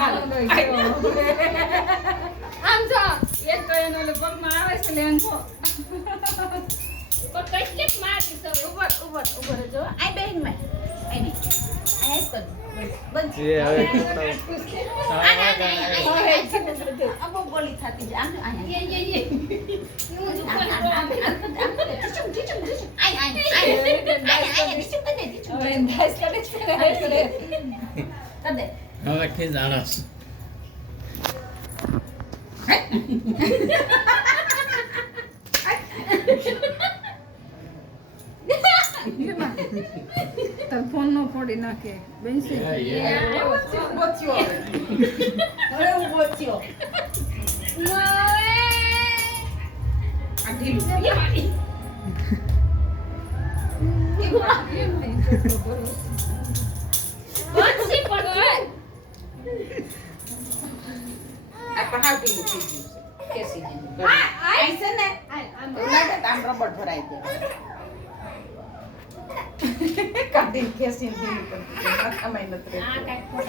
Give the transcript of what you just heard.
આમ જો એક તો એનો ઓલો પગમાં આવે છે લેંઘો તો કેટલીક મારી છે ઉપર જો આ બેન માં આઈ ની આ એક કર બંધ એ હવે અબો બોલી થાતી છે આમ આ યે હું ઉપર હવે કે જાણસ તાર ફોન નો ફોડી નાખે બેનસી ઉભો થયો હવે ઉભો થયો આ ઢીલું બંસી પડો આ પણ હાવ ઢીલું થઈ ગયું છે કેસી દીધું આઈ છે ને લાગે તો આમ રબડ ભરાઈ દે કાઢીને કેસી ઢીલું કરી દીધું માથામાં નથી રહેતું.